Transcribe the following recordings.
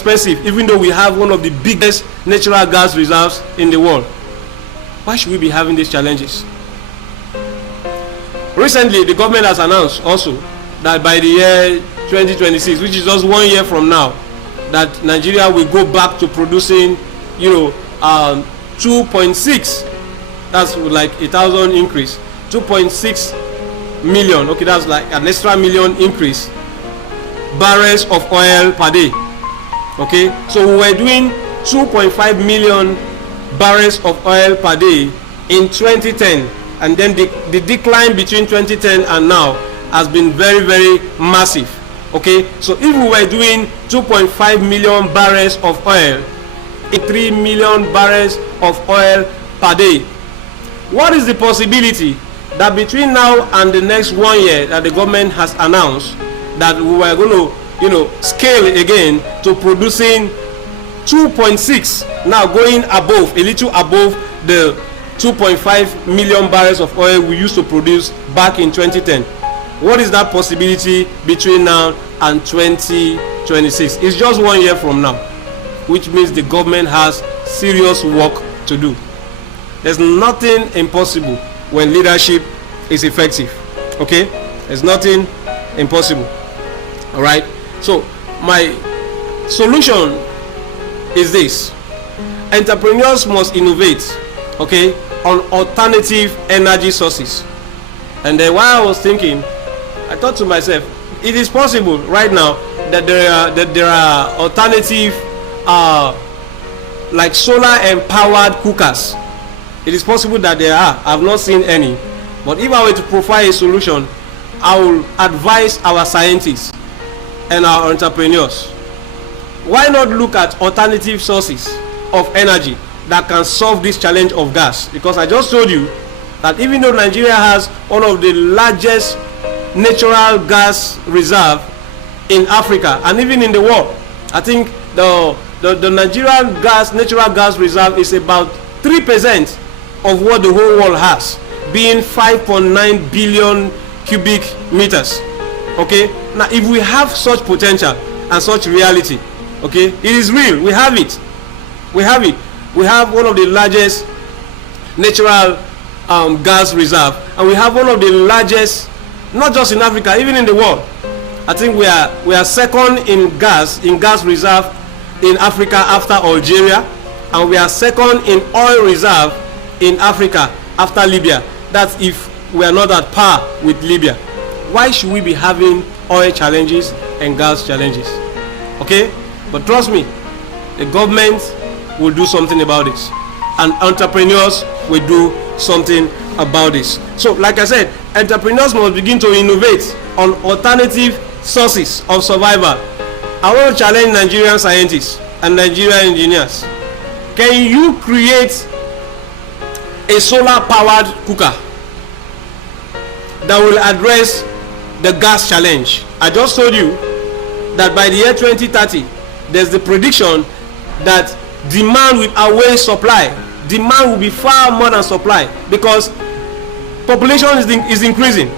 expensive, even though we have one of the biggest natural gas reserves in the world? Why should we be having these challenges? Recently, the government has announced also that by the year 2026, which is just 1 year from now, that Nigeria will go back to producing, 2.6. That's like 1,000 increase. 2.6 million. Okay, that's like an extra million increase. Barrels of oil per day. Okay, so we were doing 2.5 million barrels of oil per day in 2010, and then the decline between 2010 and now has been very, very massive. Okay, so if we were doing 2.5 million barrels of oil, 3 million barrels of oil per day, what is the possibility that between now and the next 1 year that the government has announced that we were going to scale again to producing 2.6, now going above, a little above the 2.5 million barrels of oil we used to produce back in 2010? What is that possibility between now and 2026? It's just 1 year from now, which means the government has serious work to do. There's nothing impossible when leadership is effective. Okay, there's nothing impossible. All right, so my solution is this: entrepreneurs must innovate, okay, on alternative energy sources. And then while I was thinking, I thought to myself, it is possible right now that there are alternative like solar empowered cookers. It is possible that there are. I've not seen any, but if I were to provide a solution, I will advise our scientists and our entrepreneurs, why not look at alternative sources of energy that can solve this challenge of gas? Because I just told you that even though Nigeria has one of the largest natural gas reserve in Africa and even in the world, I think the Nigerian natural gas reserve is about 3% of what the whole world has, being 5.9 billion cubic meters. Okay, now if we have such potential and such reality, okay, it is real. We have it. We have one of the largest natural gas reserve, and we have one of the largest, not just in Africa, even in the world. I think we are second in gas reserve in Africa after Algeria, and we are second in oil reserve in Africa after Libya. That's if we are not at par with Libya. Why should we be having oil challenges and gas challenges? Okay, but trust me, the government will do something about this, and entrepreneurs will do something about this. So like I said, entrepreneurs must begin to innovate on alternative sources of survival. I want to challenge Nigerian scientists and Nigerian engineers. Can you create a solar powered cooker that will address the gas challenge? I just told you that by the year 2030, there's the prediction that demand will outweigh supply. Demand will be far more than supply because population is increasing.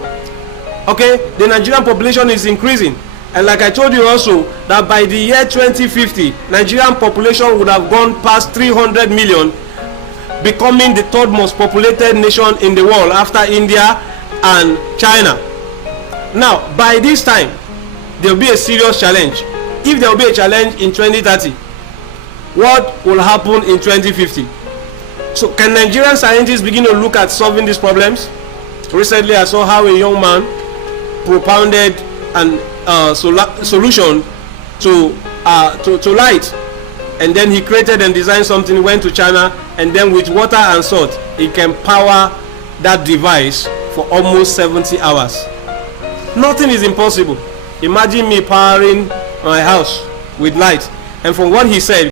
Okay, the Nigerian population is increasing, and like I told you also that by the year 2050, Nigerian population would have gone past 300 million, becoming the third most populated nation in the world after India and China. Now, by this time, there will be a serious challenge. If there will be a challenge in 2030, what will happen in 2050? So, can Nigerian scientists begin to look at solving these problems? Recently, I saw how a young man propounded an solution to light, and then he created and designed something, went to China, and then with water and salt, he can power that device for almost 70 hours. Nothing is impossible. Imagine me powering my house with light. And from what he said,